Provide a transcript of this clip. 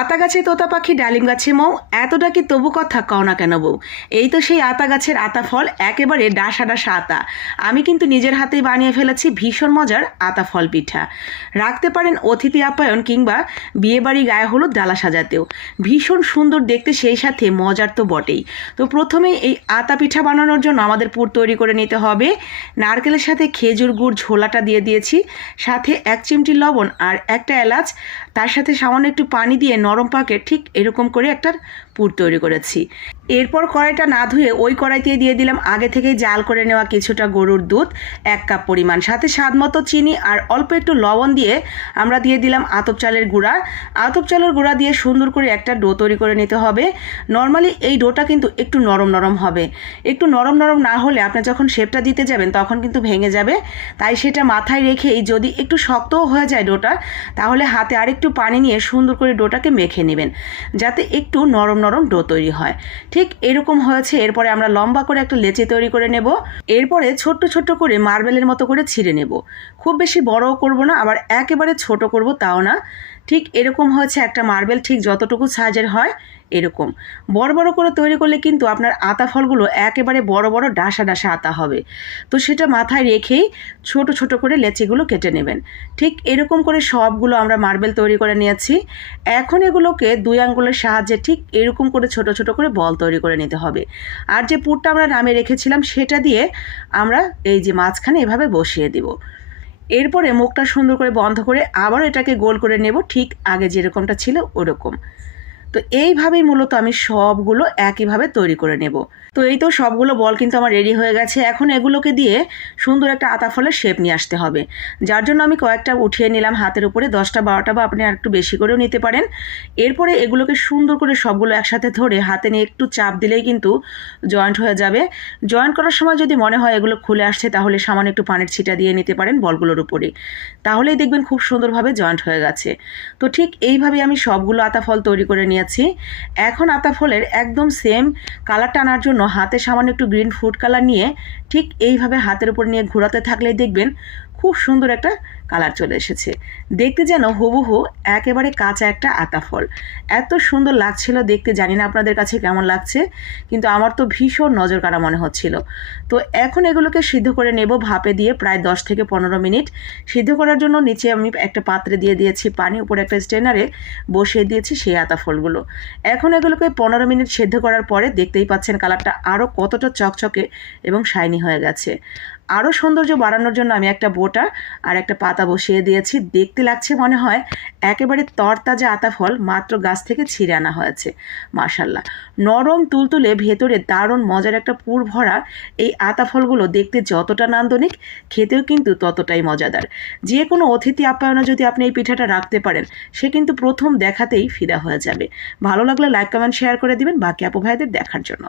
আতা গাছে তোতা পাখি ডালিম গাছে মৌ, এতটা কি তবু কথা কও না কেন বউ। এই তো সেই আতা গাছের আতা ফল, একেবারে ডাসা ডাসা আতা। আমি কিন্তু নিজের হাতেই বানিয়ে ফেলেছি ভীষণ মজার আতা ফল পিঠা। রাখতে পারেন অতিথি আপ্যায়ন কিংবা বিয়েবাড়ি গায়ে হলুদ ডালা সাজাতেও। ভীষণ সুন্দর দেখতে, সেই সাথে মজার তো বটেই। তো প্রথমেই এই আতা পিঠা বানানোর জন্য আমাদের পুর তৈরি করে নিতে হবে। নারকেলের সাথে খেজুর গুড় ঝোলাটা দিয়ে দিয়েছি, সাথে 1 চিমটি লবণ আর একটা এলাচ, তার সাথে সামান্য একটু পানি দিয়ে নরম পাকে ঠিক এরকম করে একটা পুর তৈরি করেছি। এরপর কড়াইটা না ধুয়ে ওই কড়াইতে দিয়ে দিলাম আগে থেকেই জাল করে নেওয়া কিছুটা গরুর দুধ 1 কাপ পরিমাণ, সাথে স্বাদ মতো চিনি আর অল্প একটু লবণ দিয়ে আমরা দিয়ে দিলাম আতপ চালের গুঁড়া। আতপ চালের গুঁড়া দিয়ে সুন্দর করে একটা ডো তৈরি করে নিতে হবে। নর্মালি এই ডোটা কিন্তু একটু নরম নরম হবে, একটু নরম নরম না হলে আপনি যখন শেপটা দিতে যাবেন তখন কিন্তু ভেঙে যাবে। তাই সেটা মাথায় রেখেই যদি একটু শক্তও হয়ে যায় ডোটা, তাহলে হাতে আরেকটু পানি নিয়ে সুন্দর করে ডোটাকে মেখে নেবেন, যাতে একটু নরম নরম ডো তৈরি হয়। ঠিক এরকম হয়েছে। এরপরে আমরা লম্বা করে একটা লেচি তৈরি করে নেব। এরপরে ছোট্ট ছোট্ট করে মার্বেলের মতো করে ছিঁড়ে নেব। খুব বেশি বড়ও করব না, আবার একেবারে ছোট করব তাও না। ঠিক এরকম হয়েছে একটা মার্বেল, ঠিক যতটুকু সাইজের হয় এরকম। বড় বড় করে তৈরি করলে কিন্তু আপনার আতা ফলগুলো একেবারে বড় বড় ডাসা ডাসা আতা হবে। তো সেটা মাথায় রেখেই ছোট ছোট করে লেচিগুলো কেটে নেবেন। ঠিক এরকম করে সবগুলো আমরা মার্বেল তৈরি করে নিয়েছি। এখন এগুলোকে 2 আঙ্গুলের সাহায্যে ঠিক এরকম করে ছোট ছোট করে বল তৈরি করে নিতে হবে। আর যে পুরটা আমরা নামিয়ে রেখেছিলাম সেটা দিয়ে আমরা এই যে মাঝখানে এভাবে বসিয়ে দিব। এরপরে মুখটা সুন্দর করে বন্ধ করে আবার এটাকে গোল করে নেব, ঠিক আগে যেরকমটা ছিল ওরকম। তো এইভাবেই মূলত আমি সবগুলো একইভাবে তৈরি করে নেব। তো এই তো সবগুলো বল কিন্তু আমার রেডি হয়ে গেছে। এখন এগুলোকে দিয়ে সুন্দর একটা আতা ফলের শেপ নিয়ে আসতে হবে, যার জন্য আমি কয়েকটা উঠিয়ে নিলাম হাতের উপরে, 10টা 12টা বা আপনি আর একটু বেশি করেও নিতে পারেন। এরপরে এগুলোকে সুন্দর করে সবগুলো একসাথে ধরে হাতে নিয়ে একটু চাপ দিলেই কিন্তু জয়েন্ট হয়ে যাবে। জয়েন্ট করার সময় যদি মনে হয় এগুলো খুলে আসছে, তাহলে সামান্য একটু পানির ছিটা দিয়ে নিতে পারেন বলগুলোর উপরে, তাহলেই দেখবেন খুব সুন্দরভাবে জয়েন্ট হয়ে গেছে। তো ঠিক এইভাবেই আমি সবগুলো আতা ফল তৈরি করে নিয়েছি। এখন আতা ফলের একদম সেম কালারটা আনার জন্য হাতে সামান্য একটু গ্রিন ফুড কালার নিয়ে ঠিক এইভাবে হাতের উপর নিয়ে ঘোরাতে থাকলেই দেখবেন খুব সুন্দর একটা কালার চলে এসেছে। দেখতে যেন হুবহু একেবারে কাঁচা একটা আতা ফল। এত সুন্দর লাগছিল দেখতে, জানি না আপনাদের কাছে কেমন লাগছে, কিন্তু আমার তো ভীষণ নজর কাড়া মনে হচ্ছিল। তো এখন এগুলোকে সিদ্ধ করে নেব ভাপে দিয়ে প্রায় 10 থেকে 15 মিনিট। সিদ্ধ করার জন্য নিচে আমি একটা পাত্রে দিয়ে দিয়েছি পানি, উপরে একটা স্ট্রেনারে বসিয়ে দিয়েছি সেই আতা ফলগুলো। এখন এগুলোকে 15 মিনিট সিদ্ধ করার পরে দেখতেই পাচ্ছেন কালারটা আরও কতটা চকচকে এবং শাইনি হয়ে গেছে। আরও সৌন্দর্য বাড়ানোর জন্য আমি একটা বোটা আর একটা পাতা বসিয়ে দিয়েছি। দেখতে লাগছে মনে হয় একেবারে তরতাজা আতা ফল মাত্র গাছ থেকে ছিঁড়ে আনা হয়েছে। মাশাল্লাহ, নরম তুলতুলে, ভেতরে দারুণ মজার একটা পুর ভরা এই আতা ফলগুলো দেখতে যতটা নান্দনিক, খেতেও কিন্তু ততটাই মজাদার। যে কোনো অতিথি আপ্যায়নে যদি আপনি এই পিঠাটা রাখতে পারেন, সে কিন্তু প্রথম দেখাতেই ফিদা হয়ে যাবে। ভালো লাগলে লাইক কমেন্ট শেয়ার করে দিবেন বাকি আপু ভাইদের দেখার জন্য।